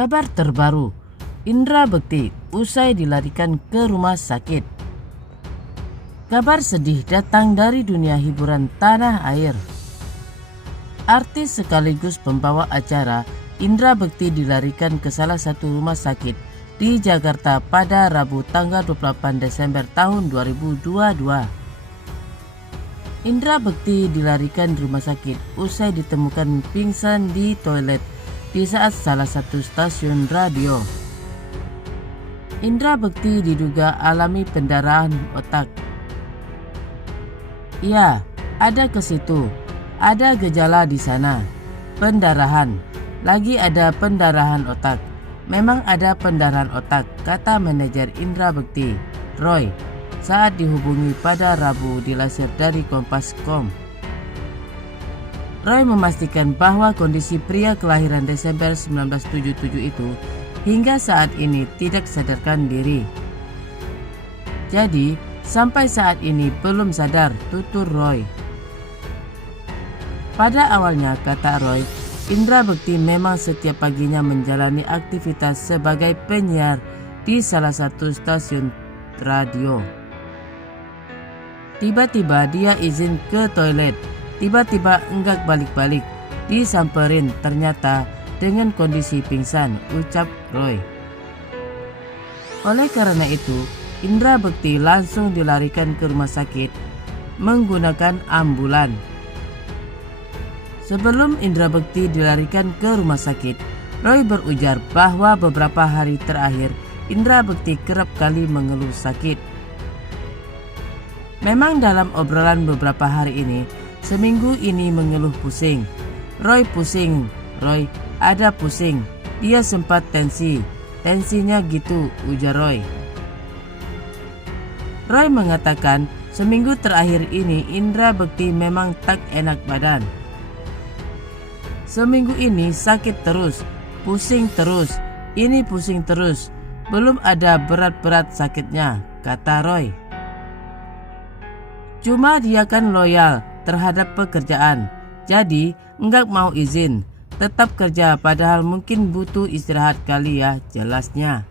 Kabar terbaru, Indra Bekti usai dilarikan ke rumah sakit. Kabar sedih datang dari dunia hiburan tanah air. Artis sekaligus pembawa acara Indra Bekti dilarikan ke salah satu rumah sakit di Jakarta pada Rabu tanggal 28 Desember tahun 2022. Indra Bekti dilarikan di rumah sakit usai ditemukan pingsan di toilet di saat salah satu stasiun radio. Indra Bekti diduga alami pendarahan otak. Ya, ada ke situ. Ada gejala di sana. Pendarahan. Lagi ada pendarahan otak. Memang ada pendarahan otak, kata manajer Indra Bekti, Roy, saat dihubungi pada Rabu dilansir dari Kompas.com. Roy memastikan bahwa kondisi pria kelahiran Desember 1977 itu hingga saat ini tidak sadarkan diri. Jadi, sampai saat ini belum sadar, tutur Roy. Pada awalnya, kata Roy, Indra Bekti memang setiap paginya menjalani aktivitas sebagai penyiar di salah satu stasiun radio. Tiba-tiba dia izin ke toilet. Tiba-tiba enggak balik-balik, disamperin ternyata dengan kondisi pingsan, ucap Roy. Oleh karena itu, Indra Bekti langsung dilarikan ke rumah sakit menggunakan ambulan. Sebelum Indra Bekti dilarikan ke rumah sakit, Roy berujar bahwa beberapa hari terakhir Indra Bekti kerap kali mengeluh sakit. Memang dalam obrolan beberapa hari ini, seminggu ini mengeluh pusing. Roy pusing, Roy ada pusing. Dia sempat tensi. Tensinya gitu, ujar Roy. Roy mengatakan seminggu terakhir ini Indra Bekti memang tak enak badan. Seminggu ini sakit terus, pusing terus, ini pusing terus. Belum ada berat-berat sakitnya, kata Roy. Cuma dia kan loyal terhadap pekerjaan, jadi enggak mau izin, tetap kerja padahal mungkin butuh istirahat kali ya, jelasnya.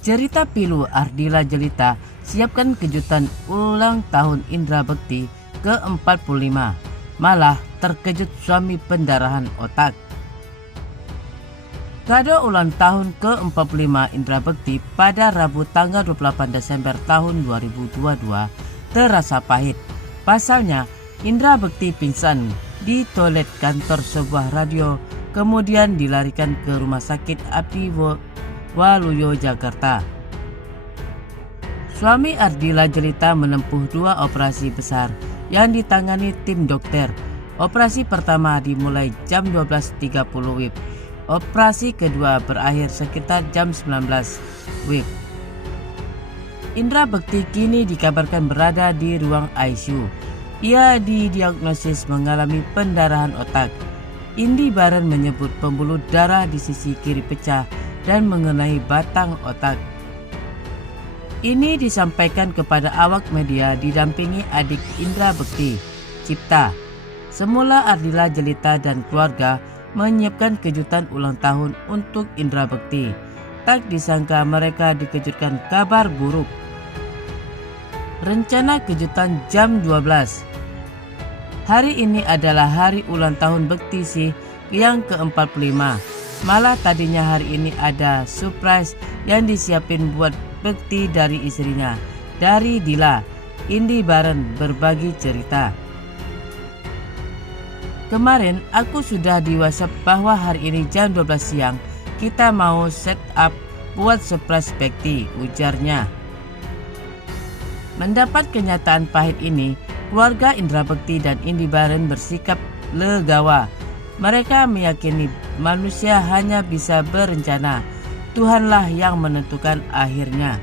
Cerita pilu Ardila Jelita siapkan kejutan ulang tahun Indra Bekti ke-45, malah terkejut suami pendarahan otak. Kado ulang tahun ke-45 Indra Bekti pada Rabu tanggal 28 Desember tahun 2022 terasa pahit. Pasalnya, Indra Bekti pingsan di toilet kantor sebuah radio, kemudian dilarikan ke Rumah Sakit Abdi Waluyo, Jakarta. Suami Ardila Jelita menempuh 2 operasi besar yang ditangani tim dokter. Operasi pertama dimulai jam 12.30 WIB. Operasi kedua berakhir sekitar jam 19 WIB. Indra Bekti kini dikabarkan berada di ruang ICU. Ia didiagnosis mengalami pendarahan otak. Indi Baren menyebut pembuluh darah di sisi kiri pecah dan mengenai batang otak. Ini disampaikan kepada awak media didampingi adik Indra Bekti, Cipta. Semula Ardila Jelita dan keluarga menyiapkan kejutan ulang tahun untuk Indra Bekti. Tak disangka mereka dikejutkan kabar buruk. Rencana kejutan jam 12. Hari ini adalah hari ulang tahun Bekti sih yang ke-45. Malah tadinya hari ini ada surprise yang disiapin buat Bekti dari istrinya, dari Dila. Indi Baren berbagi cerita. Kemarin aku sudah di WhatsApp bahwa hari ini jam 12 siang kita mau set up buat surprise Bekti, ujarnya. Mendapat kenyataan pahit ini, keluarga Indra Bekti dan Indi Baren bersikap legawa. Mereka meyakini manusia hanya bisa berencana, Tuhanlah yang menentukan akhirnya.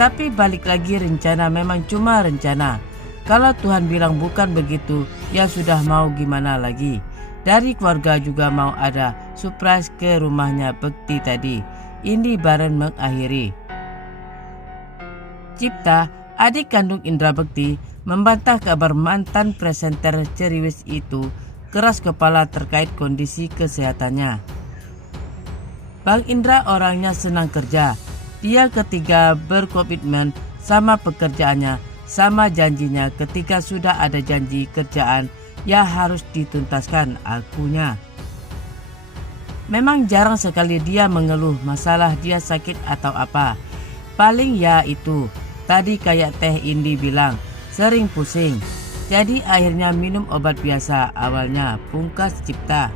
Tapi balik lagi, rencana memang cuma rencana. Kalau Tuhan bilang bukan begitu, ya sudah, mau gimana lagi. Dari keluarga juga mau ada surprise ke rumahnya Bekti tadi. Indi Baren mengakhiri. Cipta, adik kandung Indra Bekti, membantah kabar mantan presenter ceriwis itu keras kepala terkait kondisi kesehatannya. Bang Indra orangnya senang kerja. Dia ketika berkomitmen sama pekerjaannya, sama janjinya. Ketika sudah ada janji kerjaan, ya harus dituntaskan, akunya. Memang jarang sekali dia mengeluh masalah dia sakit atau apa. Paling ya itu, tadi kayak Teh Indi bilang, sering pusing. Jadi akhirnya minum obat biasa, awalnya pungkas cipta.